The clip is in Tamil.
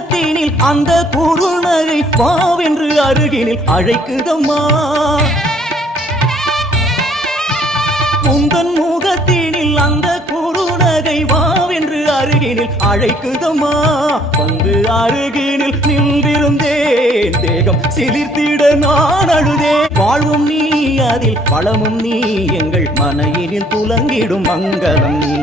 முகத்தினில் அந்த குறுநகை பாவென்று அருகினில் அழைக்குதம்மா. உந்தன் முகத்தினில் அந்த குறுநகை வாவென்று அருகினில் அழைக்குதம்மா. வந்து அருகினில் நின்றிருந்தேன், தேகம் சிலிர்த்திட நான் அழுதேன். வாழ்வும் நீ அதில் வளமும் நீ, எங்கள் மனையினில் துலங்கிடும் மங்களம் நீ.